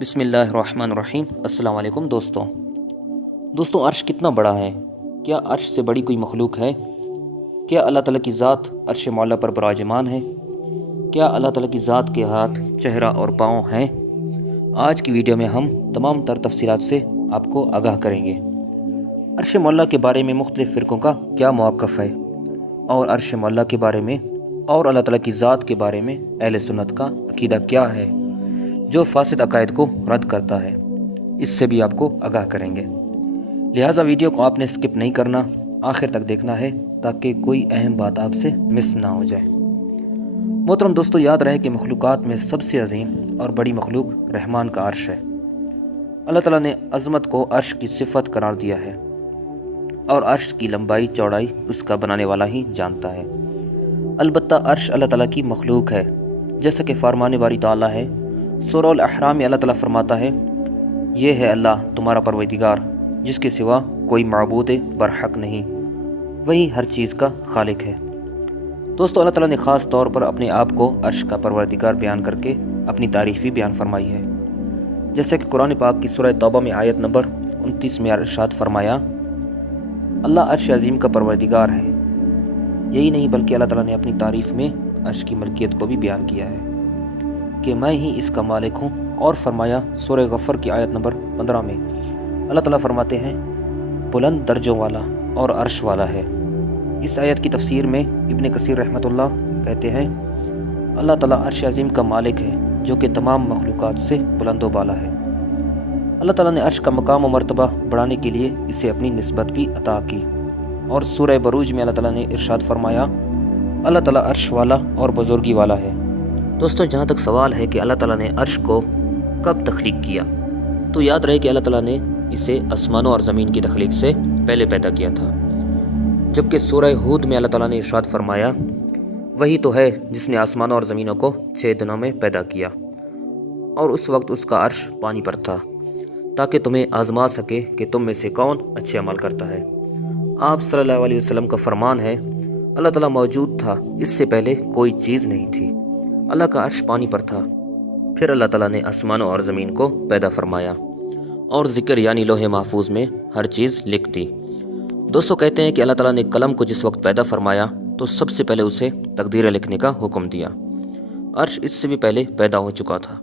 بسم اللہ الرحمن الرحیم۔ السلام علیکم دوستوں عرش کتنا بڑا ہے؟ کیا عرش سے بڑی کوئی مخلوق ہے؟ کیا اللہ تعالیٰ کی ذات عرش معلیٰ پر براجمان ہے؟ کیا اللہ تعالیٰ کی ذات کے ہاتھ، چہرہ اور پاؤں ہیں؟ آج کی ویڈیو میں ہم تمام تر تفصیلات سے آپ کو آگاہ کریں گے۔ عرش معلیٰ کے بارے میں مختلف فرقوں کا کیا موقف ہے، اور عرش معلیٰ کے بارے میں اور اللہ تعالیٰ کی ذات کے بارے میں اہل سنت کا عقیدہ کیا ہے جو فاسد عقائد کو رد کرتا ہے، اس سے بھی آپ کو آگاہ کریں گے۔ لہٰذا ویڈیو کو آپ نے سکپ نہیں کرنا، آخر تک دیکھنا ہے تاکہ کوئی اہم بات آپ سے مس نہ ہو جائے۔ محترم دوستو، یاد رہے کہ مخلوقات میں سب سے عظیم اور بڑی مخلوق رحمان کا عرش ہے۔ اللہ تعالیٰ نے عظمت کو عرش کی صفت قرار دیا ہے، اور عرش کی لمبائی چوڑائی اس کا بنانے والا ہی جانتا ہے۔ البتہ عرش اللہ تعالیٰ کی مخلوق ہے، جیسا کہ فرمان باری تعالیٰ ہے۔ سورہ الاحرام میں اللہ تعالیٰ فرماتا ہے، یہ ہے اللہ تمہارا پروردگار جس کے سوا کوئی معبود برحق نہیں، وہی ہر چیز کا خالق ہے۔ دوستو، اللہ تعالیٰ نے خاص طور پر اپنے آپ کو عرش کا پروردگار بیان کر کے اپنی تعریف بھی بیان فرمائی ہے، جیسے کہ قرآن پاک کی سورہ توبہ میں آیت نمبر 29 میں ارشاد فرمایا، اللہ عرش عظیم کا پروردگار ہے۔ یہی نہیں بلکہ اللہ تعالیٰ نے اپنی تعریف میں عرش کی ملکیت کو بھی بیان کیا ہے کہ میں ہی اس کا مالک ہوں، اور فرمایا سورہ غفر کی آیت نمبر 15 میں اللہ تعالیٰ فرماتے ہیں، بلند درجوں والا اور عرش والا ہے۔ اس آیت کی تفسیر میں ابن کثیر رحمۃ اللہ کہتے ہیں، اللہ تعالیٰ عرش عظیم کا مالک ہے جو کہ تمام مخلوقات سے بلند و بالا ہے۔ اللہ تعالیٰ نے عرش کا مقام و مرتبہ بڑھانے کے لیے اسے اپنی نسبت بھی عطا کی، اور سورہ بروج میں اللہ تعالیٰ نے ارشاد فرمایا، اللہ تعالیٰ عرش والا اور بزرگی والا ہے۔ دوستو، جہاں تک سوال ہے کہ اللہ تعالیٰ نے عرش کو کب تخلیق کیا، تو یاد رہے کہ اللہ تعالیٰ نے اسے آسمانوں اور زمین کی تخلیق سے پہلے پیدا کیا تھا، جبکہ سورہ ہود میں اللہ تعالیٰ نے ارشاد فرمایا، وہی تو ہے جس نے آسمانوں اور زمینوں کو 6 دنوں میں پیدا کیا، اور اس وقت اس کا عرش پانی پر تھا، تاکہ تمہیں آزما سکے کہ تم میں سے کون اچھے عمل کرتا ہے۔ آپ صلی اللہ علیہ وسلم کا فرمان ہے، اللہ تعالیٰ موجود تھا، اس سے پہلے کوئی چیز نہیں تھی، اللہ کا عرش پانی پر تھا، پھر اللہ تعالیٰ نے آسمانوں اور زمین کو پیدا فرمایا، اور ذکر یعنی لوح محفوظ میں ہر چیز لکھ دی۔ دوستو، کہتے ہیں کہ اللہ تعالیٰ نے قلم کو جس وقت پیدا فرمایا تو سب سے پہلے اسے تقدیریں لکھنے کا حکم دیا۔ عرش اس سے بھی پہلے پیدا ہو چکا تھا۔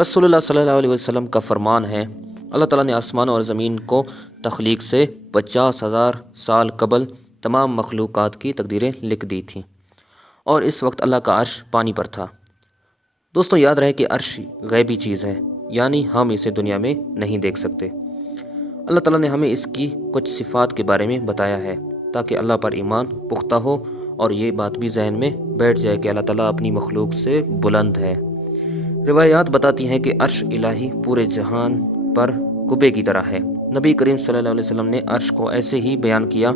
رسول اللہ صلی اللہ علیہ وسلم کا فرمان ہے، اللہ تعالیٰ نے آسمانوں اور زمین کو تخلیق سے 50,000 سال قبل تمام مخلوقات کی تقدیریں لکھ دی تھیں، اور اس وقت اللہ کا عرش پانی پر تھا۔ دوستو، یاد رہے کہ عرش غیبی چیز ہے، یعنی ہم اسے دنیا میں نہیں دیکھ سکتے۔ اللہ تعالیٰ نے ہمیں اس کی کچھ صفات کے بارے میں بتایا ہے تاکہ اللہ پر ایمان پختہ ہو، اور یہ بات بھی ذہن میں بیٹھ جائے کہ اللہ تعالیٰ اپنی مخلوق سے بلند ہے۔ روایات بتاتی ہیں کہ عرش الہی پورے جہان پر کعبے کی طرح ہے۔ نبی کریم صلی اللہ علیہ وسلم نے عرش کو ایسے ہی بیان کیا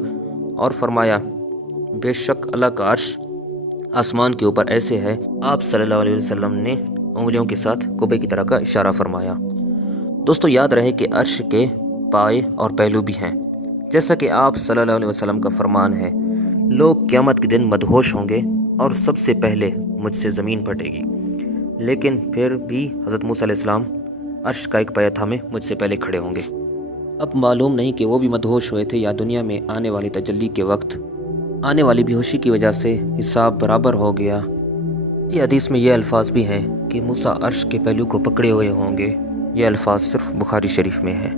اور فرمایا، بے شک اللہ کا عرش آسمان کے اوپر ایسے ہے۔ آپ صلی اللہ علیہ وسلم نے انگلیوں کے ساتھ کعبے کی طرح کا اشارہ فرمایا۔ دوستو، یاد رہے کہ عرش کے پائے اور پہلو بھی ہیں، جیسا کہ آپ صلی اللہ علیہ وسلم کا فرمان ہے، لوگ قیامت کے دن مدہوش ہوں گے، اور سب سے پہلے مجھ سے زمین پھٹے گی، لیکن پھر بھی حضرت موسیٰ علیہ السلام عرش کا ایک پایہ تھامے مجھ سے پہلے کھڑے ہوں گے۔ اب معلوم نہیں کہ وہ بھی مدہوش ہوئے تھے یا دنیا میں آنے والی تجلی کے وقت آنے والی بے ہوشی کی وجہ سے حساب برابر ہو گیا۔ یہ حدیث میں یہ الفاظ بھی ہیں کہ موسیٰ عرش کے پہلو کو پکڑے ہوئے ہوں گے۔ یہ الفاظ صرف بخاری شریف میں ہیں۔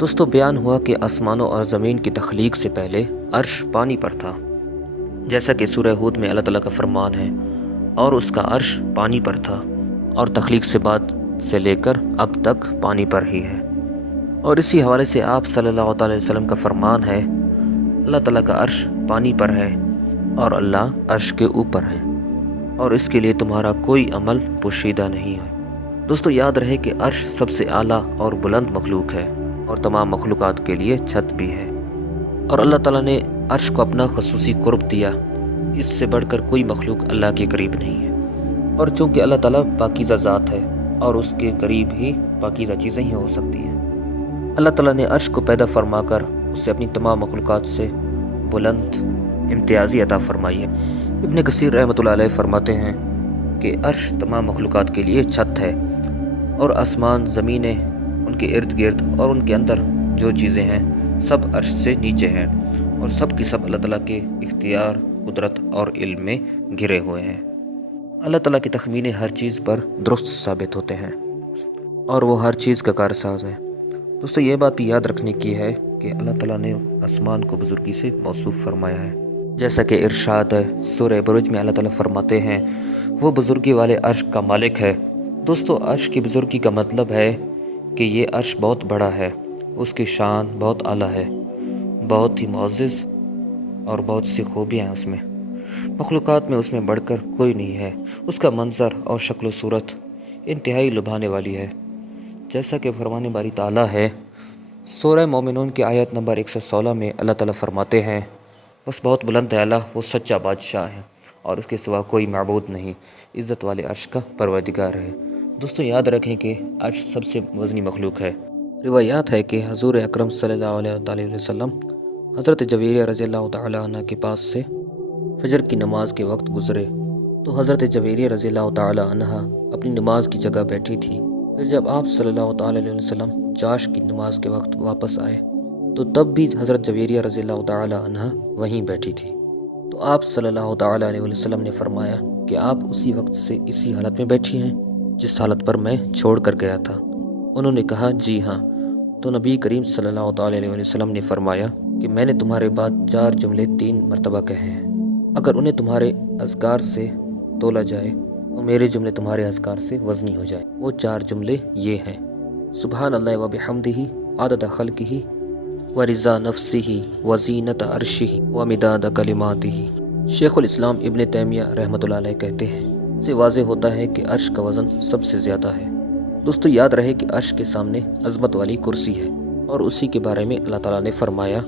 دوستو، بیان ہوا کہ آسمانوں اور زمین کی تخلیق سے پہلے عرش پانی پر تھا، جیسا کہ سورہ ہود میں اللہ تعالیٰ کا فرمان ہے، اور اس کا عرش پانی پر تھا، اور تخلیق سے بعد سے لے کر اب تک پانی پر ہی ہے۔ اور اسی حوالے سے آپ صلی اللہ علیہ وسلم کا فرمان ہے، اللہ تعالیٰ کا عرش پانی پر ہے، اور اللہ عرش کے اوپر ہے، اور اس کے لیے تمہارا کوئی عمل پوشیدہ نہیں ہے۔ دوستو، یاد رہے کہ عرش سب سے اعلیٰ اور بلند مخلوق ہے، اور تمام مخلوقات کے لیے چھت بھی ہے، اور اللہ تعالیٰ نے عرش کو اپنا خصوصی قرب دیا، اس سے بڑھ کر کوئی مخلوق اللہ کے قریب نہیں ہے، اور چونکہ اللہ تعالیٰ پاکیزہ ذات ہے، اور اس کے قریب ہی پاکیزہ چیزیں ہی ہو سکتی ہیں۔ اللہ تعالیٰ نے عرش کو پیدا فرما کر اسے اپنی تمام مخلوقات سے بلند امتیازی عطا فرمائی ہے۔ ابن کثیر رحمۃ اللہ علیہ فرماتے ہیں کہ عرش تمام مخلوقات کے لیے چھت ہے، اور آسمان، زمینیں، ان کے ارد گرد اور ان کے اندر جو چیزیں ہیں سب عرش سے نیچے ہیں، اور سب کی سب اللہ تعالیٰ کے اختیار، قدرت اور علم میں گھرے ہوئے ہیں۔ اللہ تعالیٰ کے تخمینے ہر چیز پر درست ثابت ہوتے ہیں اور وہ ہر چیز کا کارساز ہے۔ دوستو یہ بات بھی یاد رکھنے کی ہے کہ اللہ تعالیٰ نے آسمان کو بزرگی سے موصوف فرمایا ہے، جیسا کہ ارشاد ہے سورہ برج میں اللہ تعالیٰ فرماتے ہیں وہ بزرگی والے عرش کا مالک ہے۔ دوستو عرش کی بزرگی کا مطلب ہے کہ یہ عرش بہت بڑا ہے، اس کی شان بہت اعلیٰ ہے، بہت ہی معزز اور بہت سی خوبیاں ہیں اس میں، مخلوقات میں اس میں بڑھ کر کوئی نہیں ہے۔ اس کا منظر اور شکل و صورت انتہائی لبھانے والی ہے، جیسا کہ فرمان باری تعالیٰ ہے سورہ مومنون کی آیت نمبر 116 میں اللہ تعالیٰ فرماتے ہیں بس بہت بلند ہے اللہ، وہ سچا بادشاہ ہے اور اس کے سوا کوئی معبود نہیں، عزت والے عرش کا پروردگار ہے۔ دوستو یاد رکھیں کہ عرش سب سے وزنی مخلوق ہے۔ روایات ہے کہ حضور اکرم صلی اللہ علیہ وسلم حضرت جویریہ رضی اللہ تعالیٰ عنہ کے پاس سے فجر کی نماز کے وقت گزرے تو حضرت جویریہ رضی اللہ تعالیٰ عنہ اپنی نماز کی جگہ بیٹھی تھی۔ پھر جب آپ صلی اللہ تعالیٰ علیہ وسلم چاش کی نماز کے وقت واپس آئے تو تب بھی حضرت جویریہ رضی اللہ تعالیٰ عنہ وہیں بیٹھی تھی۔ تو آپ صلی اللہ تعالیٰ علیہ وسلم نے فرمایا کہ آپ اسی وقت سے اسی حالت میں بیٹھی ہیں جس حالت پر میں چھوڑ کر گیا تھا۔ انہوں نے کہا جی ہاں۔ تو نبی کریم صلی اللہ تعالیٰ علیہ وسلم نے فرمایا کہ میں نے تمہارے بعد 4 جملے 3 مرتبہ کہے ہیں، اگر انہیں تمہارے اذکار سے تولا جائے تو میرے جملے تمہارے اذکار سے وزنی ہو جائے۔ وہ 4 جملے یہ ہیں: سبحان اللہ و بحمدہ عدد خلقہ ورضا نفسہ وزینت عرشہ ومداد کلماتہ۔ شیخ الاسلام ابن تیمیہ رحمۃ اللہ علیہ کہتے ہیں اس سے واضح ہوتا ہے کہ عرش کا وزن سب سے زیادہ ہے۔ دوستو یاد رہے کہ عرش کے سامنے عظمت والی کرسی ہے، اور اسی کے بارے میں اللہ تعالیٰ نے فرمایا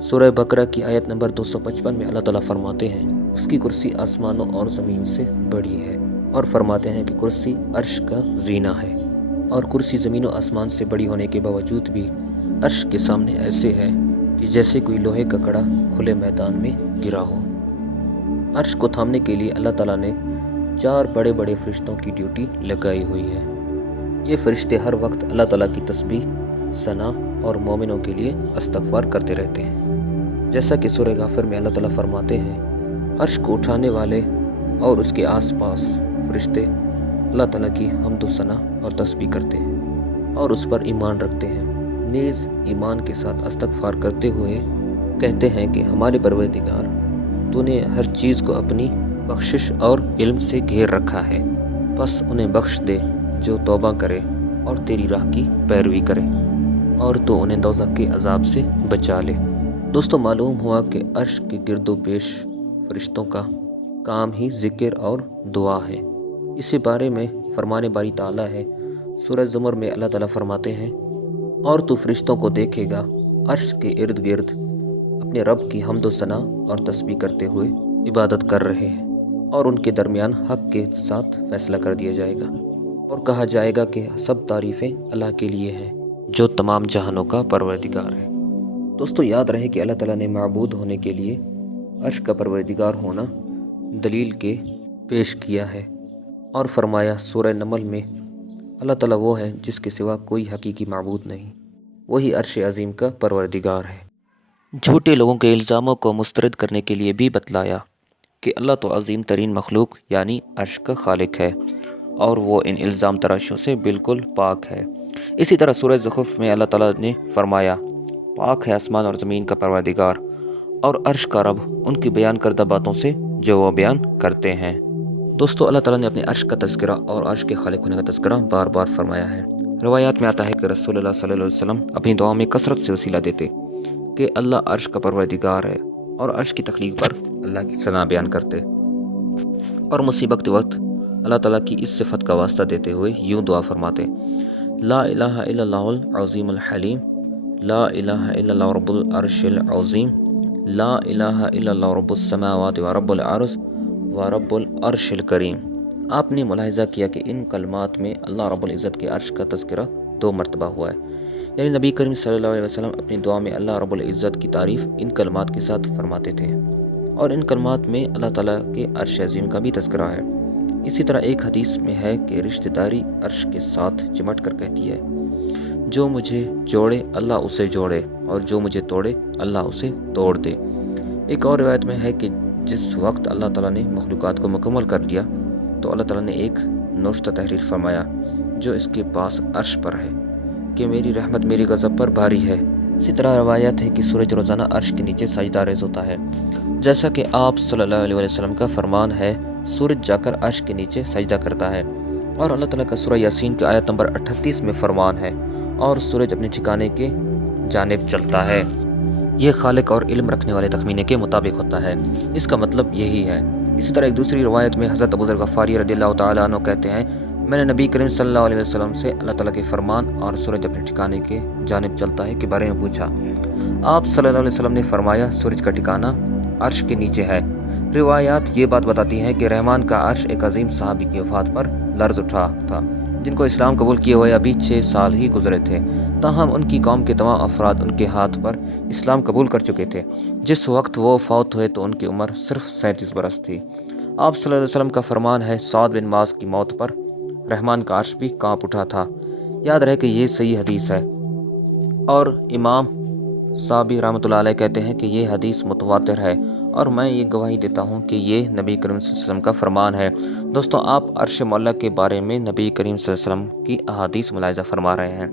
سورہ بقرہ کی آیت نمبر 255 میں اللہ تعالیٰ فرماتے ہیں اس کی کرسی آسمانوں اور زمین سے بڑی ہے، اور فرماتے ہیں کہ کرسی عرش کا زینہ ہے، اور کرسی زمین و آسمان سے بڑی ہونے کے باوجود بھی عرش کے سامنے ایسے ہے کہ جیسے کوئی لوہے کا کڑا کھلے میدان میں گرا ہو۔ عرش کو تھامنے کے لیے اللہ تعالیٰ نے 4 بڑے بڑے فرشتوں کی ڈیوٹی لگائی ہوئی ہے۔ یہ فرشتے ہر وقت اللہ تعالیٰ کی تسبیح، ثنا اور مومنوں کے لیے استغفار کرتے رہتے ہیں، جیسا کہ سورہ غافر میں اللہ تعالیٰ فرماتے ہیں عرش کو اٹھانے والے اور اس کے آس پاس فرشتے اللہ تعالیٰ کی حمد و ثنا اور تسبیح کرتے ہیں اور اس پر ایمان رکھتے ہیں، نیز ایمان کے ساتھ استغفار کرتے ہوئے کہتے ہیں کہ ہمارے پروردگار تو نے ہر چیز کو اپنی بخشش اور علم سے گھیر رکھا ہے، بس انہیں بخش دے جو توبہ کرے اور تیری راہ کی پیروی کرے، اور تو انہیں دوزخ کے عذاب سے بچا لے۔ دوستو معلوم ہوا کہ عرش کے گرد و پیش فرشتوں کا کام ہی ذکر اور دعا ہے۔ اسی بارے میں فرمان باری تعالیٰ ہے سورہ زمر میں اللہ تعالیٰ فرماتے ہیں اور تو فرشتوں کو دیکھے گا عرش کے ارد گرد اپنے رب کی حمد و ثنا اور تسبیح کرتے ہوئے عبادت کر رہے ہیں، اور ان کے درمیان حق کے ساتھ فیصلہ کر دیا جائے گا، اور کہا جائے گا کہ سب تعریفیں اللہ کے لیے ہیں جو تمام جہانوں کا پروردگار ہے۔ دوستو یاد رہے کہ اللہ تعالیٰ نے معبود ہونے کے لیے عرش کا پروردگار ہونا دلیل کے پیش کیا ہے، اور فرمایا سورہ نمل میں اللہ تعالیٰ وہ ہے جس کے سوا کوئی حقیقی معبود نہیں، وہی عرش عظیم کا پروردگار ہے۔ جھوٹے لوگوں کے الزاموں کو مسترد کرنے کے لیے بھی بتلایا کہ اللہ تو عظیم ترین مخلوق یعنی عرش کا خالق ہے، اور وہ ان الزام تراشوں سے بالکل پاک ہے۔ اسی طرح سورہ زخرف میں اللہ تعالیٰ نے فرمایا پاک ہے آسمان اور زمین کا پروردگار اور عرش کا رب ان کی بیان کردہ باتوں سے جو وہ بیان کرتے ہیں۔ دوستو اللہ تعالیٰ نے اپنے عرش کا تذکرہ اور عرش کے خالق ہونے کا تذکرہ بار بار فرمایا ہے۔ روایات میں آتا ہے کہ رسول اللہ صلی اللہ علیہ وسلم اپنی دعاؤں میں کثرت سے وسیلہ دیتے کہ اللہ عرش کا پروردگار ہے، اور عرش کی تخلیق پر اللہ کی ثنا بیان کرتے، اور مصیبت کے وقت اللہ تعالیٰ کی اس صفت کا واسطہ دیتے ہوئے یوں دعا فرماتے لا الہ الا اللہ العظیم الحلیم، لا الہ الا اللہ رب العرش العظیم، لا الہ الا اللہ رب السماوات و رب العرض و رب العرش الکریم۔ آپ نے ملاحظہ کیا کہ ان کلمات میں اللہ رب العزت کے عرش کا تذکرہ 2 مرتبہ ہوا ہے، یعنی نبی کریم صلی اللہ علیہ وسلم اپنی دعا میں اللہ رب العزت کی تعریف ان کلمات کے ساتھ فرماتے تھے، اور ان کلمات میں اللہ تعالیٰ کے عرش عظیم کا بھی تذکرہ ہے۔ اسی طرح ایک حدیث میں ہے کہ رشتہ داری عرش کے ساتھ چمٹ کر کہتی ہے، جو مجھے جوڑے اللہ اسے جوڑے، اور جو مجھے توڑے اللہ اسے توڑ دے۔ ایک اور روایت میں ہے کہ جس وقت اللہ تعالیٰ نے مخلوقات کو مکمل کر لیا تو اللہ تعالیٰ نے ایک نوشتہ تحریر فرمایا جو اس کے پاس عرش پر ہے کہ میری رحمت میری غضب پر بھاری ہے۔ اسی طرح روایت ہے کہ سورج روزانہ عرش کے نیچے سجدہ ریز ہوتا ہے، جیسا کہ آپ صلی اللہ علیہ وسلم کا فرمان ہے، سورج جا کر عرش کے نیچے سجدہ کرتا ہے۔ اور اللہ تعالیٰ کا سورہ یاسین کی آیت نمبر 38 میں فرمان ہے، اور سورج اپنے ٹھکانے کے جانب چلتا ہے۔ یہ خالق اور علم رکھنے والے تخمینے کے مطابق ہوتا ہے، اس کا مطلب یہی ہے۔ اسی طرح ایک دوسری روایت میں حضرت ابو ذر غفاری رضی اللہ تعالیٰ عنہ کہتے ہیں، میں نے نبی کریم صلی اللہ علیہ وسلم سے اللہ تعالیٰ کے فرمان اور سورج اپنے ٹھکانے کے جانب چلتا ہے کے بارے میں پوچھا۔ آپ صلی اللہ علیہ وسلم نے فرمایا، سورج کا ٹھکانہ عرش کے نیچے ہے۔ روایات یہ بات بتاتی ہیں کہ رحمان کا عرش ایک عظیم صحابی کی وفات پر لرز اٹھا تھا، جن کو اسلام قبول کیے ہوئے ابھی 6 سال ہی گزرے تھے، تاہم ان کی قوم کے تمام افراد ان کے ہاتھ پر اسلام قبول کر چکے تھے۔ جس وقت وہ فوت ہوئے تو ان کی عمر صرف 37 برس تھی۔ آپ صلی اللہ علیہ وسلم کا فرمان ہے، سعد بن معاذ کی موت پر رحمان کا عرش بھی کانپ اٹھا تھا۔ یاد رہے کہ یہ صحیح حدیث ہے، اور امام صابی رحمۃ اللہ علیہ کہتے ہیں کہ یہ حدیث متواتر ہے، اور میں یہ گواہی دیتا ہوں کہ یہ نبی کریم صلی اللہ علیہ وسلم کا فرمان ہے۔ دوستو، آپ عرش معلیٰ کے بارے میں نبی کریم صلی اللہ علیہ وسلم کی احادیث ملاحظہ فرما رہے ہیں۔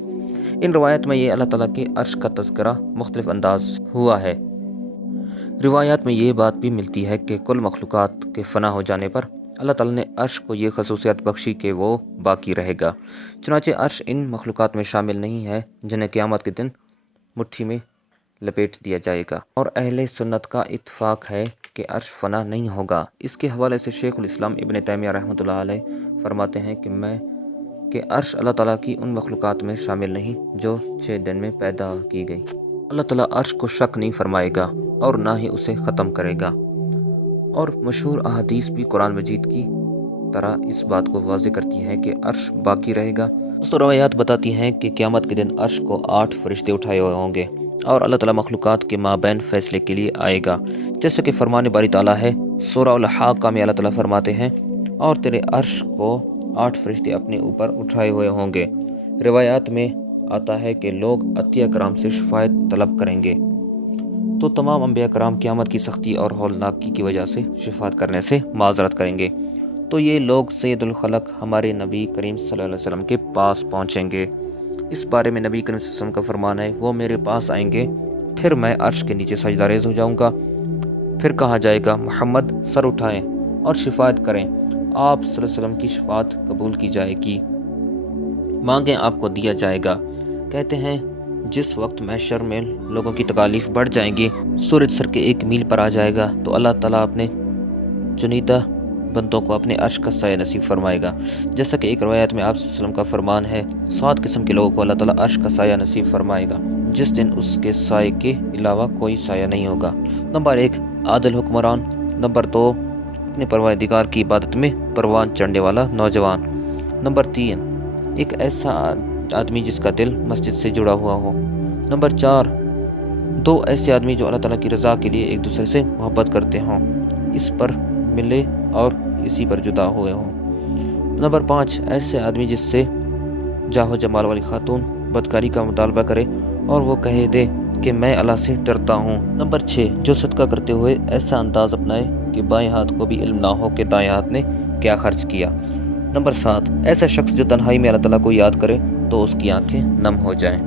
ان روایت میں یہ اللہ تعالیٰ کے عرش کا تذکرہ مختلف انداز ہوا ہے۔ روایات میں یہ بات بھی ملتی ہے کہ کل مخلوقات کے فنا ہو جانے پر اللہ تعالیٰ نے عرش کو یہ خصوصیت بخشی کہ وہ باقی رہے گا۔ چنانچہ عرش ان مخلوقات میں شامل نہیں ہے جنہیں قیامت کے دن مٹھی میں لپیٹ دیا جائے گا، اور اہل سنت کا اتفاق ہے کہ عرش فنا نہیں ہوگا۔ اس کے حوالے سے شیخ الاسلام ابن تیمیہ رحمۃ اللہ علیہ فرماتے ہیں کہ عرش اللہ تعالیٰ کی ان مخلوقات میں شامل نہیں جو 6 دن میں پیدا کی گئی۔ اللہ تعالیٰ عرش کو شک نہیں فرمائے گا اور نہ ہی اسے ختم کرے گا، اور مشہور احادیث بھی قرآن مجید کی طرح اس بات کو واضح کرتی ہیں کہ عرش باقی رہے گا۔ دوستو، روایات بتاتی ہیں کہ قیامت کے دن عرش کو 8 فرشتے اٹھائے ہوئے ہوں گے، اور اللہ تعالیٰ مخلوقات کے مابین فیصلے کے لیے آئے گا، جیسے کہ فرمان باری تعالیٰ ہے۔ سورہ الحاقہ میں اللہ تعالیٰ فرماتے ہیں، اور تیرے عرش کو 8 فرشتے اپنے اوپر اٹھائے ہوئے ہوں گے۔ روایات میں آتا ہے کہ لوگ عطیہ کرام سے شفاعت طلب کریں گے، تو تمام انبیاء کرام قیامت کی سختی اور ہولناکی کی وجہ سے شفاعت کرنے سے معذرت کریں گے، تو یہ لوگ سید الخلق ہمارے نبی کریم صلی اللہ علیہ وسلم کے پاس پہنچیں گے۔ اس بارے میں نبی کریم صلی اللہ علیہ وسلم کا فرمان ہے، وہ میرے پاس آئیں گے، پھر میں عرش کے نیچے سجدہ ریز ہو جاؤں گا، پھر کہا جائے گا، محمد سر اٹھائیں اور شفاعت کریں۔ آپ صلی اللہ علیہ وسلم کی شفاعت قبول کی جائے گی، مانگیں آپ کو دیا جائے گا۔ کہتے ہیں، جس وقت محشر میں لوگوں کی تکالیف بڑھ جائیں گی، سورج سر کے 1 میل پر آ جائے گا، تو اللہ تعالیٰ اپنے چنیدہ بندوں کو اپنے عرش کا سایہ نصیب فرمائے گا، جیسا کہ ایک روایت میں آپ صلی اللہ علیہ وسلم کا فرمان ہے، 7 قسم کے لوگوں کو اللہ تعالیٰ عرش کا سایہ نصیب فرمائے گا، جس دن اس کے سائے کے علاوہ کوئی سایہ نہیں ہوگا۔ نمبر 1، عادل حکمران۔ نمبر 2، اپنے پروردگار کی عبادت میں پروان چڑھنے والا نوجوان۔ نمبر 3، ایک ایسا آدمی جس کا دل مسجد سے جڑا ہوا ہو۔ نمبر 4، 2 ایسے آدمی جو اللہ تعالیٰ کی رضا کے لیے ایک دوسرے سے محبت کرتے ہوں، اس پر ملے اور اسی پر جدا ہوئے ہوں۔ نمبر 5، ایسے آدمی جس سے جاہ و جمال والی خاتون بدکاری کا مطالبہ کرے اور وہ کہے دے کہ میں اللہ سے ڈرتا ہوں۔ نمبر 6، جو صدقہ کرتے ہوئے ایسا انداز اپنائے کہ بائیں ہاتھ کو بھی علم نہ ہو کہ دائیں ہاتھ نے کیا خرچ کیا۔ نمبر 7، ایسا شخص جو تنہائی میں اللہ تعالیٰ کو یاد کرے تو اس کی آنکھیں نم ہو جائیں۔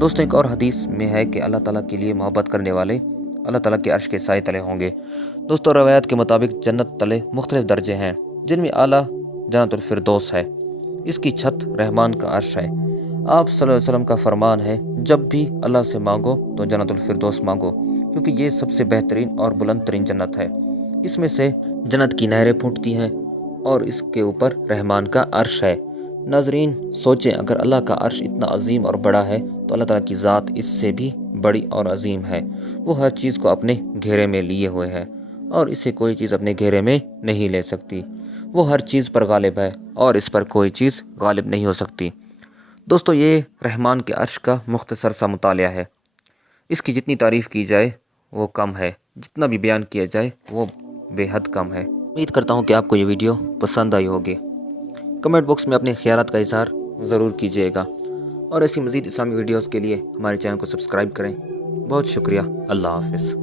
دوستوں، ایک اور حدیث میں ہے کہ اللہ تعالیٰ کے لیے محبت کرنے والے اللہ تعالیٰ کے عرش کے سائے تلے ہوں گے۔ دوستوں، روایات کے مطابق جنت تلے مختلف درجے ہیں، جن میں اعلیٰ جنت الفردوس ہے، اس کی چھت رحمان کا عرش ہے۔ آپ صلی اللہ علیہ وسلم کا فرمان ہے، جب بھی اللہ سے مانگو تو جنت الفردوس مانگو، کیونکہ یہ سب سے بہترین اور بلند ترین جنت ہے، اس میں سے جنت کی نہریں پھوٹتی ہیں اور اس کے اوپر رحمان کا عرش ہے۔ ناظرین، سوچیں، اگر اللہ کا عرش اتنا عظیم اور بڑا ہے تو اللہ تعالیٰ کی ذات اس سے بھی بڑی اور عظیم ہے۔ وہ ہر چیز کو اپنے گھیرے میں لیے ہوئے ہے، اور اسے کوئی چیز اپنے گھیرے میں نہیں لے سکتی۔ وہ ہر چیز پر غالب ہے اور اس پر کوئی چیز غالب نہیں ہو سکتی۔ دوستو، یہ رحمان کے عرش کا مختصر سا مطالعہ ہے۔ اس کی جتنی تعریف کی جائے وہ کم ہے، جتنا بھی بیان کیا جائے وہ بے حد کم ہے۔ امید کرتا ہوں کہ آپ کو یہ ویڈیو پسند آئی ہوگی۔ کمنٹ باکس میں اپنے خیالات کا اظہار ضرور کیجیے گا، اور ایسی مزید اسلامی ویڈیوز کے لیے ہمارے چینل کو سبسکرائب کریں۔ بہت شکریہ۔ اللہ حافظ۔